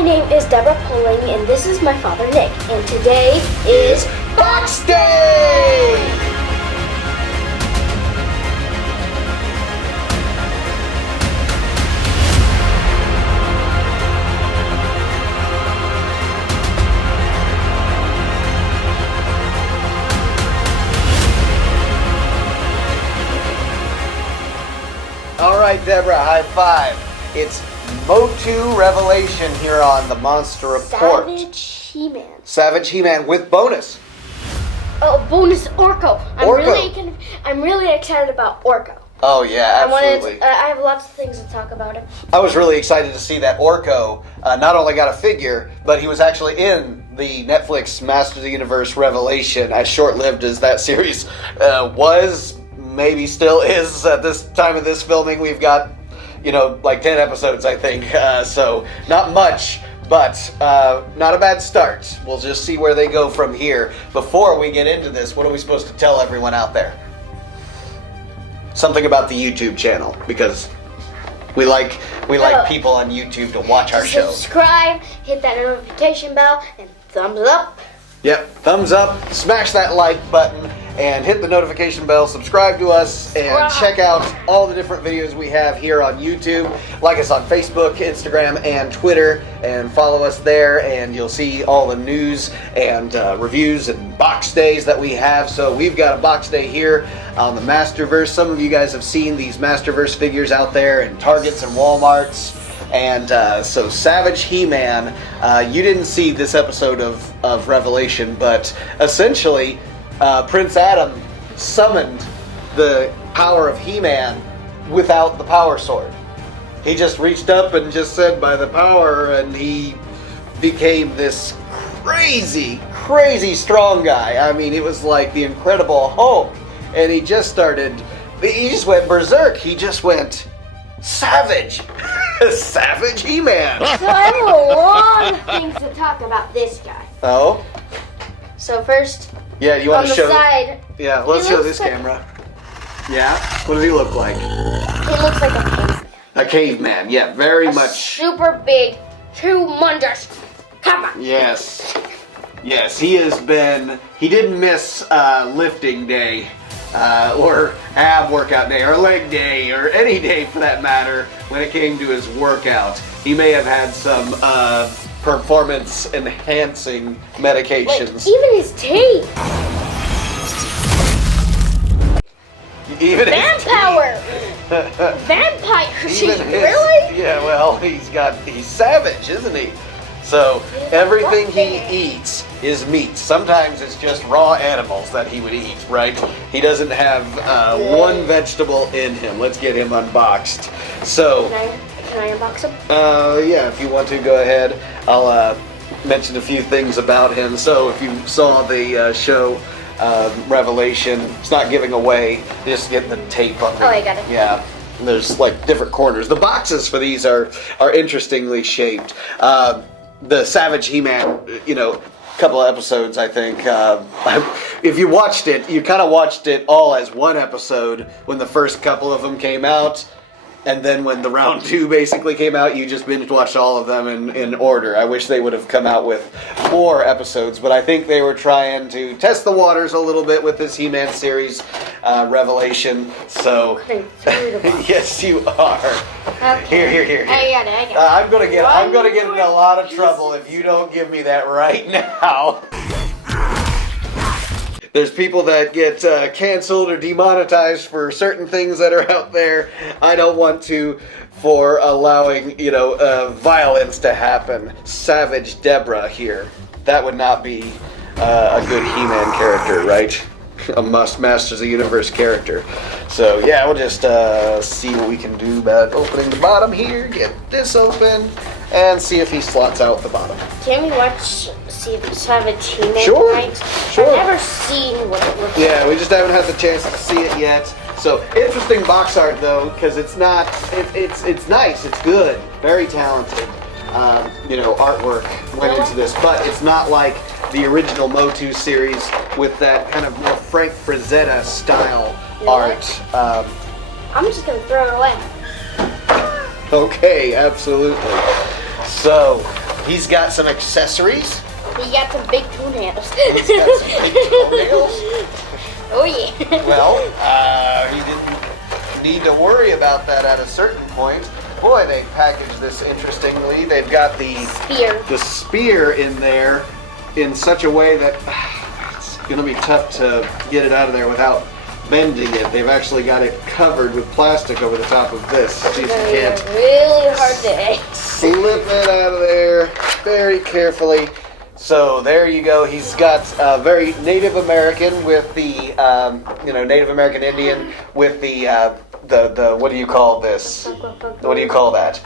My name is Deborah Poling, and this is my father, Nick. And today is Box Day! All right, Deborah, high five. It's Motu Revelation here on the Monster Report. Savage He-Man. Savage He-Man with bonus. Oh, bonus Orko. Orko. I'm really excited about Orko. Oh yeah, absolutely. I have lots of things to talk about him. I was really excited to see that Orko not only got a figure, but he was actually in the Netflix Masters of the Universe Revelation. As short-lived as that series was, maybe still is at this time of this filming. We've got, like 10 episodes, I think. So not much, but not a bad start. We'll just see where they go from here. Before we get into this, what are we supposed to tell everyone out there? Something about the YouTube channel, because we like people on YouTube to watch our show. Subscribe, hit that notification bell, and thumbs up. Yep, thumbs up, smash that like button, and hit the notification bell, subscribe to us, and check out all the different videos we have here on YouTube. Like us on Facebook, Instagram, and Twitter, and follow us there, and you'll see all the news and reviews and box days that we have. So we've got a box day here on the Masterverse. Some of you guys have seen these Masterverse figures out there in Targets and Walmarts. And so Savage He-Man, you didn't see this episode of Revelation, but essentially Prince Adam summoned the power of He-Man without the power sword. He just reached up and just said, by the power, and he became this crazy, crazy strong guy. I mean, it was like the Incredible Hulk, and he just went berserk. He just went savage. Savage He-Man. So I have a lot of things to talk about this guy. Oh? So first, Yeah, you want on to the show? side, Yeah, let's he show looks this like- camera. Yeah? What does he look like? he looks like a caveman. A caveman, yeah, very much. Super big, humongous. Come on. Yes. Yes, he didn't miss lifting day, or ab workout day, or leg day, or any day for that matter when it came to his workout. He may have had some performance enhancing medications. Like, even his teeth. Even Vampire. Vampire. Even his, Really? Yeah, well, he's savage, isn't he? So everything he eats is meat. Sometimes it's just raw animals that he would eat, right? He doesn't have one vegetable in him. Let's get him unboxed. So, Can I unbox him? yeah, if you want to, go ahead. I'll mention a few things about him. So if you saw the show Revelation, it's not giving away, just get the tape on it. Oh, I got it. Yeah. And there's like different corners. The boxes for these are interestingly shaped. The Savage He-Man, a couple of episodes, I think. If you watched it, you kind of watched it all as one episode when the first couple of them came out. And then when the round 2 basically came out, you just binge watched all of them in order. I wish they would have come out with more episodes, but I think they were trying to test the waters a little bit with this He-Man series, Revelation. So, yes, you are. Okay. Here. I got it. I'm gonna get in a lot of trouble if you don't give me that right now. There's people that get canceled or demonetized for certain things that are out there. I don't want to for allowing, violence to happen. Savage Deborah here. That would not be a good He-Man character, right? A Masters of the Universe character. So, yeah, we'll just see what we can do about opening the bottom here. Get this open and see if he slots out the bottom. Can we see the Savage He-Man Sure, tonight? sure. I've never seen what it looks like. Yeah, we just haven't had the chance to see it yet. So, interesting box art though, because it's nice, it's good, very talented. Artwork went into this, but it's not like the original Motu series with that kind of more Frank Frazetta style art. I'm just gonna throw it away. Okay, absolutely. So, He's got some accessories. He got some big toenails. He's got some big toenails. Oh yeah. Well, he didn't need to worry about that at a certain point. Boy, they packaged this interestingly. They've got the spear in there in such a way that it's going to be tough to get it out of there without bending it. They've actually got it covered with plastic over the top of this. See if you can't really hard to slip it out of there very carefully. So there you go. He's got very Native American with the Native American Indian with the what do you call this? What do you call that?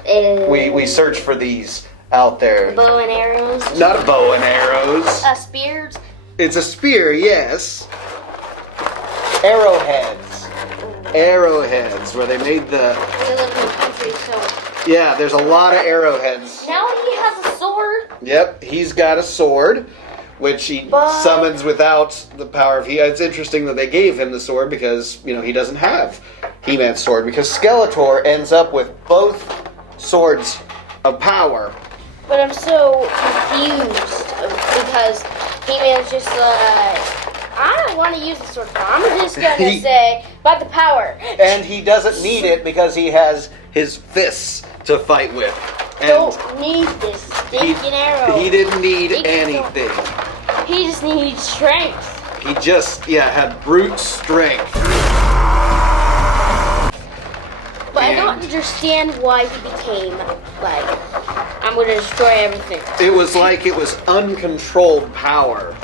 We search for these out there. Bow and arrows. Not a bow and arrows. Spears. It's a spear, yes. Arrowheads. Arrowheads, where they made the. We live in the country, so. Yeah, there's a lot of arrowheads. Now he has a sword. Yep, he's got a sword, which he summons without the power of He-Man. It's interesting that they gave him the sword because, he doesn't have He-Man's sword, because Skeletor ends up with both swords of power. But I'm so confused because He-Man's just I don't want to use the sword. I'm just going to say, about the power. And he doesn't need it because he has his fists to fight with. And don't need this stinking arrow. He didn't need anything. He just needs strength. He just, had brute strength. But I don't understand why he became, I'm going to destroy everything. It was uncontrolled power.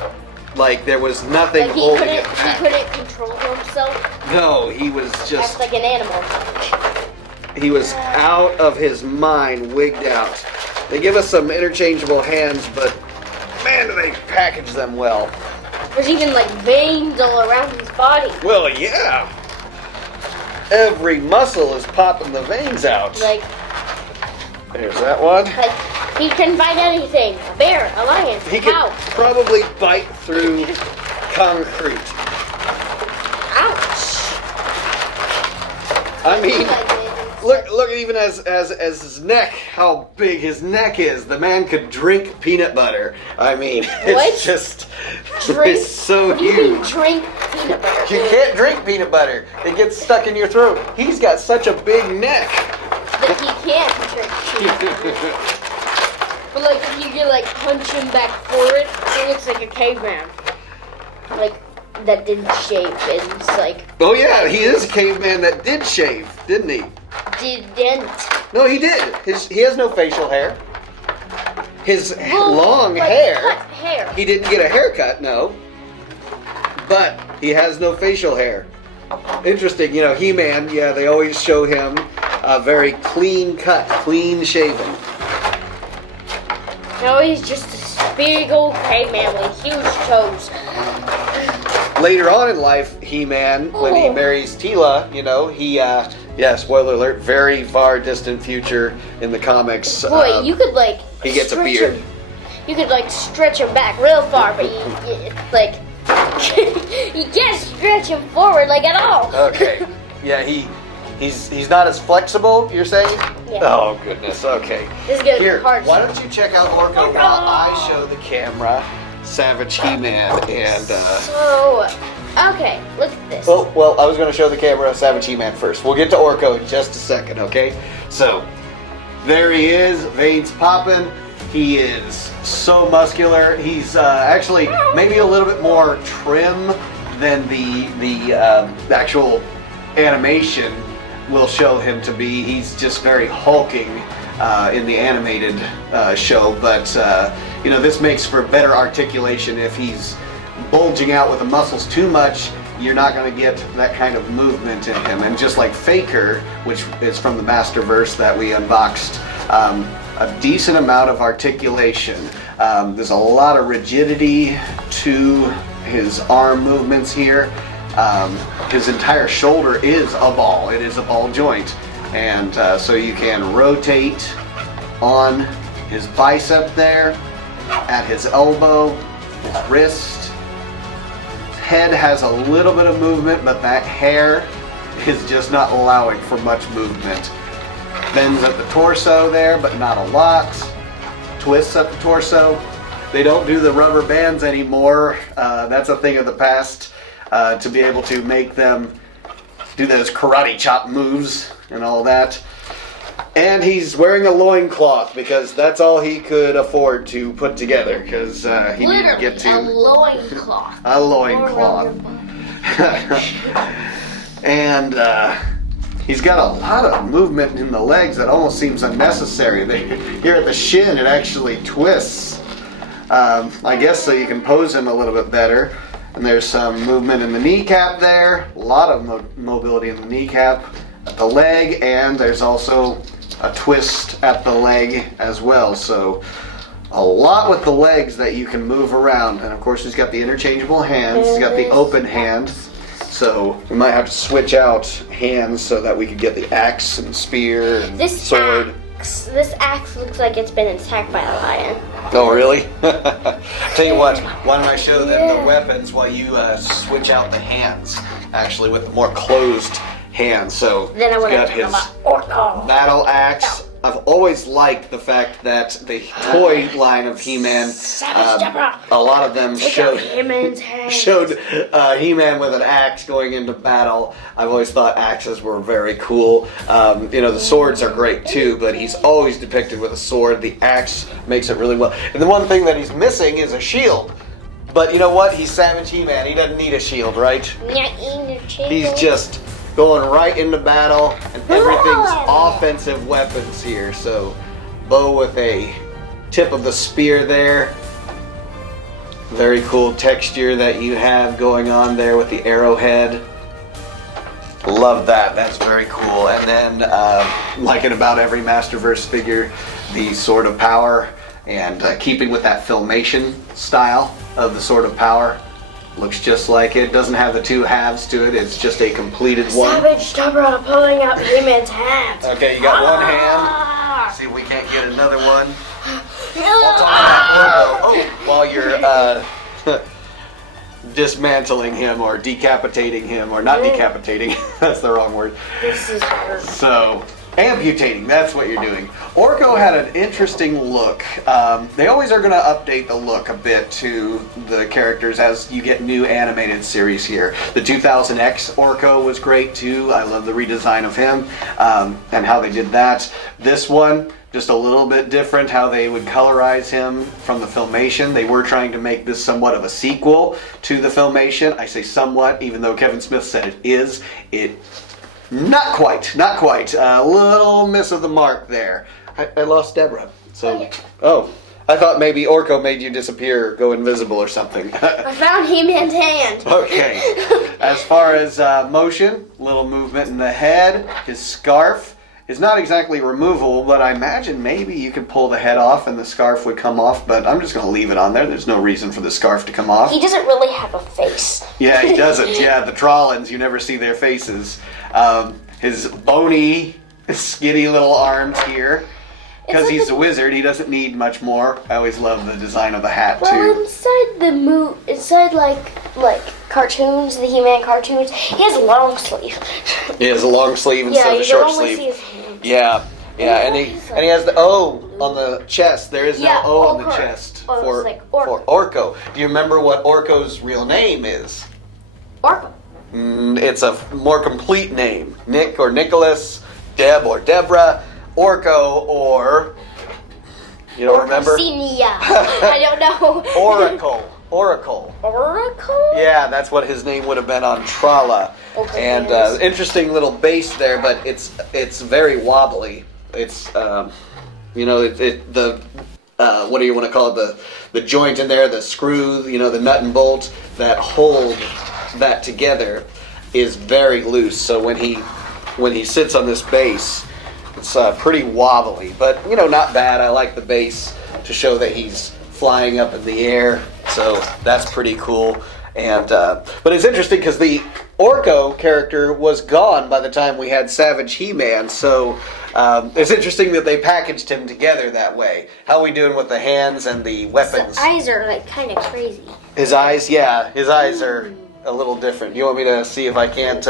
Like, there was nothing holding it back. He couldn't control himself? No, he was just... That's like an animal. He was out of his mind, wigged out. They give us some interchangeable hands, but man, do they package them well. There's even, veins all around his body. Well, yeah. Every muscle is popping the veins out. There's that one. He can bite anything. A bear, a lion, he a cow. He could probably bite through concrete. Ouch. I mean, look even as his neck, how big his neck is. The man could drink peanut butter. I mean, it's just it's so huge. You can drink peanut butter. You can't drink peanut butter. It gets stuck in your throat. He's got such a big neck. That he can't drink peanut butter. But if you could punch him back forward, he looks like a caveman. That didn't shave, and it's oh yeah, he is a caveman that did shave, didn't he? Didn't. No, he did. He has no facial hair. His long hair. Cut hair. He didn't get a haircut, no. But he has no facial hair. Interesting, He-Man, they always show him very clean cut, clean shaven. No, he's just a big old caveman with huge toes. Later on in life, He-Man, when he marries Teela, he, spoiler alert, very far distant future in the comics. Boy, you could he gets a beard. You could stretch him back real far, but you can't stretch him forward at all. Okay. Yeah, he's not as flexible, you're saying? Yeah. Oh, goodness. Okay. This is going to be hard. Why don't you check out Orko while I show the camera Savage He-Man and... okay, look at this. Oh, well, I was going to show the camera Savage He-Man first. We'll get to Orko in just a second, okay? So, there he is, veins popping. He is so muscular. He's actually maybe a little bit more trim than the actual animation will show him to be. He's just very hulking in the animated show, but this makes for better articulation. If he's bulging out with the muscles too much, you're not going to get that kind of movement in him. And just like Faker, which is from the Masterverse that we unboxed, a decent amount of articulation. There's a lot of rigidity to his arm movements here. His entire shoulder is a ball. It is a ball joint. And so you can rotate on his bicep there, at his elbow, his wrist. His head has a little bit of movement, but that hair is just not allowing for much movement. Bends at the torso there, but not a lot. twists at the torso. They don't do the rubber bands anymore. That's a thing of the past. To be able to make them do those karate chop moves and all that. And he's wearing a loincloth because that's all he could afford to put together because he needed to get to a loincloth. A loincloth. And he's got a lot of movement in the legs that almost seems unnecessary. Here at the shin, it actually twists. I guess so you can pose him a little bit better. And there's some movement in the kneecap there. A lot of mobility in the kneecap, at the leg, and there's also a twist at the leg as well. So a lot with the legs that you can move around. And of course he's got the interchangeable hands. He's got the open hand. So we might have to switch out hands so that we could get the axe and spear and sword. This axe looks like it's been attacked by a lion. Oh, really? Tell you what, why don't I show them the weapons while you switch out the hands, actually, with the more closed hands. So then I want to got talk his about Orko. battle axe. I've always liked the fact that the toy line of He-Man, a lot of them showed He-Man with an axe going into battle. I've always thought axes were very cool. The swords are great too, but he's always depicted with a sword. The axe makes it really well. And the one thing that he's missing is a shield. But you know what? He's Savage He-Man. He doesn't need a shield, right? He's just going right into battle, and everything's offensive weapons here. So, bow with a tip of the spear there. Very cool texture that you have going on there with the arrowhead. Love that. That's very cool. And then, like in about every Masterverse figure, the Sword of Power, and keeping with that filmation style of the Sword of Power. Looks just like it. Doesn't have the two halves to it. It's just a completed one. Savage Deborah pulling out He-Man's hands. Okay, you got one hand. See if we can't get another one. While you're dismantling him or decapitating him, or not decapitating. That's the wrong word. This is hard. So, amputating, that's what you're doing. Orko had an interesting look. They always are going to update the look a bit to the characters as you get new animated series here. The 2000X Orko was great too. I love the redesign of him and how they did that. This one, just a little bit different how they would colorize him from the Filmation. They were trying to make this somewhat of a sequel to the Filmation. I say somewhat, even though Kevin Smith said it is. Not quite. A little miss of the mark there. I lost Deborah. So, I thought maybe Orko made you disappear, go invisible or something. I found He-Man's hand. Okay. As far as motion, little movement in the head. His scarf is not exactly removable, but I imagine maybe you could pull the head off and the scarf would come off, but I'm just going to leave it on there. There's no reason for the scarf to come off. He doesn't really have a face. Yeah, he doesn't. Yeah, the Trollins, you never see their faces. His bony, skinny little arms here. Because he's a wizard, he doesn't need much more. I always love the design of the hat, too. Well, inside like cartoons, the He-Man cartoons, he has a long sleeve. He has a long sleeve instead of a short sleeve. Yeah, and he has the O on the chest. There is no O on the chest for Orko. Do you remember what Orko's real name is? Orko. It's a more complete name. Nick or Nicholas, Deb or Deborah, Orko or... You don't remember? I don't know. Oracle. Oracle? Yeah, that's what his name would have been on Trala. Okay, And interesting little base there, but it's very wobbly. It's what do you want to call it? The joint in there, the screw, the nut and bolt that hold that together is very loose. So when he sits on this base, it's pretty wobbly, but not bad. I like the base to show that he's flying up in the air, so that's pretty cool. And but it's interesting because the Orko character was gone by the time we had Savage He-Man, so it's interesting that they packaged him together that way. How are we doing with the hands and the weapons? His eyes are like kind of crazy. His eyes are a little different. You want me to see if I can't...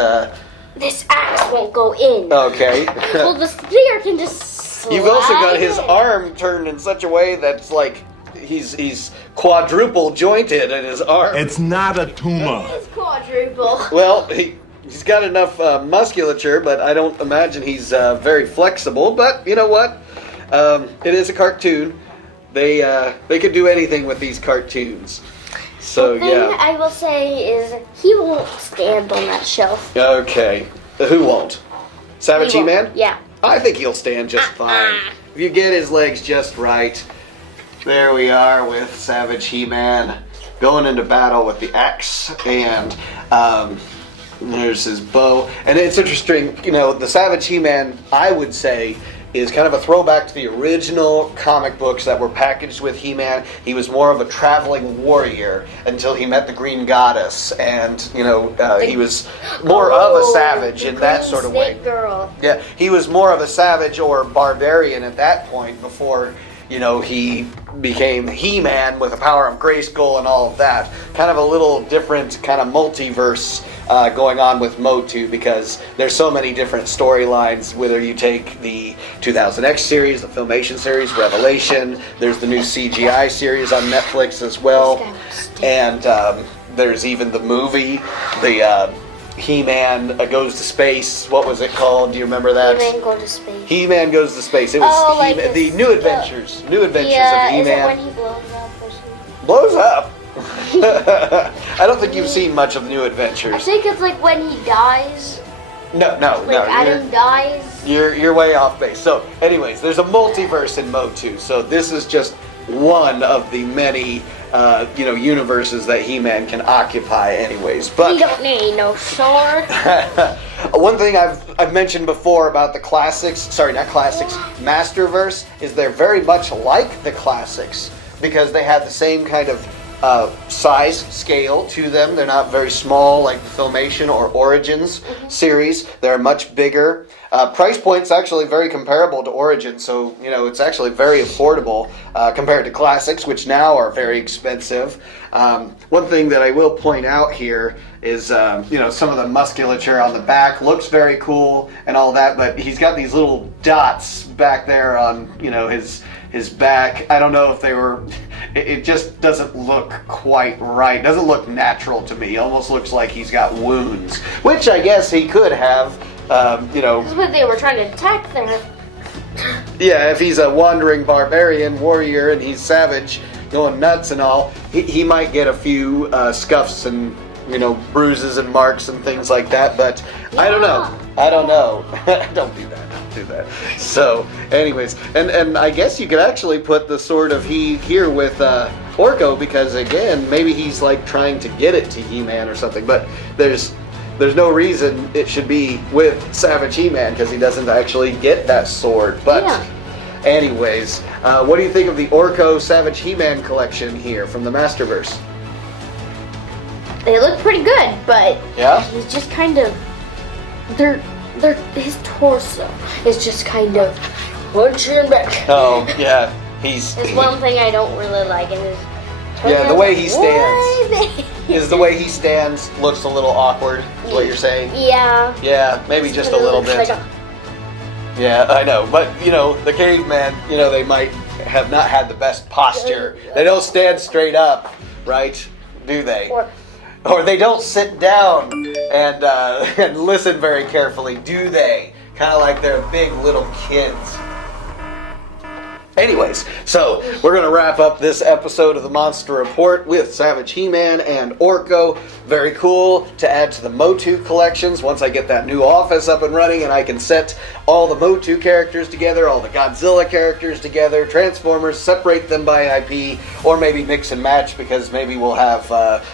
This axe won't go in. Okay. Well, the spear can just You've also got slide his in. arm turned in such a way that's like he's quadruple jointed in his arm. It's not a tumor. It's quadruple. Well, he's got enough musculature, but I don't imagine he's very flexible. But you know what? It is a cartoon. They could do anything with these cartoons. So The thing I will say is he won't stand on that shelf. Okay. Who won't? Savage He won't. He-Man? Yeah. I think he'll stand just fine. If you get his legs just right. There we are with Savage He-Man going into battle with the axe, and there's his bow. And it's interesting, you know, the Savage He-Man, I would say, is kind of a throwback to the original comic books that were packaged with He-Man. He was more of a traveling warrior until he met the Green Goddess, and you know he was more of a savage in that sort of way. Girl. Yeah, he was more of a savage or barbarian at that point before, you know, he became He-Man with the Power of Grayskull and all of that. Kind of a little different kind of multiverse going on with Motu, because there's so many different storylines, whether you take the 2000X series, the Filmation series, Revelation, there's the new CGI series on Netflix as well, and there's even the movie, the He-Man Goes to Space. What was it called? Do you remember that? He-Man Go to Space. He-Man Goes to Space. It was like the New Adventures. New Adventures of Is it when He-Man. he blows up or something? Blows up? I don't think you've seen much of the New I Adventures. think it's like when he dies. No. Like Adam dies. You're way off base. So, anyways, there's a multiverse in Motu. So this is just one of the many, universes that He-Man can occupy. Anyways, but He don't need no sword. one thing I've mentioned before about the classics, sorry, not classics, Masterverse, is they're very much like the classics because they have the same kind of size scale to them. They're not very small like the Filmation or Origins series. They're much bigger. Price point's actually very comparable to Origins, so you know it's actually very affordable compared to classics, which now are very expensive. One thing that I will point out here is some of the musculature on the back looks very cool and all that, but he's got these little dots back there on his back. I don't know if they were. It just doesn't look quite right. It doesn't look natural to me. It almost looks like he's got wounds, which I guess he could have. That's what they were trying to attack there. Yeah, if he's a wandering barbarian warrior and he's savage, going nuts and all, he might get a few scuffs and bruises and marks and things like that. But yeah. I don't know. Don't do that. Do that. So, anyways, and I guess you could actually put the sword of He here with Orko, because again, maybe he's like trying to get it to He-Man or something. But there's no reason it should be with Savage He-Man because he doesn't actually get that sword. But anyways, what do you think of the Orko Savage He-Man collection here from the Masterverse? They look pretty good, but he's just kind of his torso is just kind of punching back. Oh yeah, he's. It's one thing I don't really like in his. Yeah, the way he stands. The way he stands looks a little awkward. Is what you're saying? Yeah. Yeah, maybe just a little bit. Yeah, I know, but the caveman, they might have not had the best posture. They don't stand straight up, right? Do they? Or they don't sit down and listen very carefully, do they? Kind of like they're big little kids. Anyways, so we're going to wrap up this episode of the Monster Report with Savage He-Man and Orko. Very cool to add to the Motu collections once I get that new office up and running and I can set all the Motu characters together, all the Godzilla characters together, Transformers, separate them by IP, or maybe mix and match because maybe we'll have,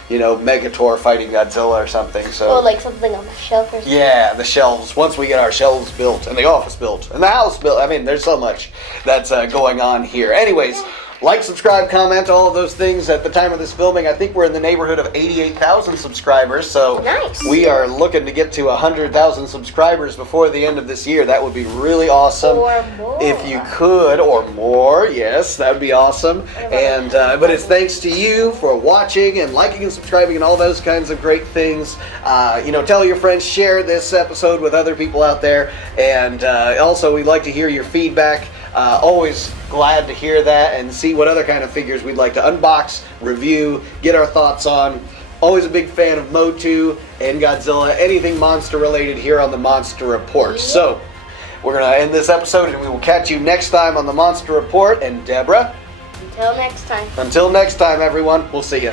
Megator fighting Godzilla or something. So. Or like something on the shelf or something. Yeah, the shelves. Once we get our shelves built and the office built and the house built, I mean, there's so much that's going on here. Anyways, like, subscribe, comment, all of those things. At the time of this filming, I think we're in the neighborhood of 88,000 subscribers. So nice. We are looking to get to 100,000 subscribers before the end of this year. That would be really awesome. Or more. If you could, or more, yes, that would be awesome. And but it's thanks to you for watching and liking and subscribing and all those kinds of great things. Tell your friends, share this episode with other people out there. And also, we'd like to hear your feedback. Always glad to hear that and see what other kind of figures we'd like to unbox, review, get our thoughts on. Always a big fan of Motu and Godzilla, anything monster related here on the Monster Report. So, we're going to end this episode and we will catch you next time on the Monster Report. And Deborah? Until next time. Until next time, everyone. We'll see you.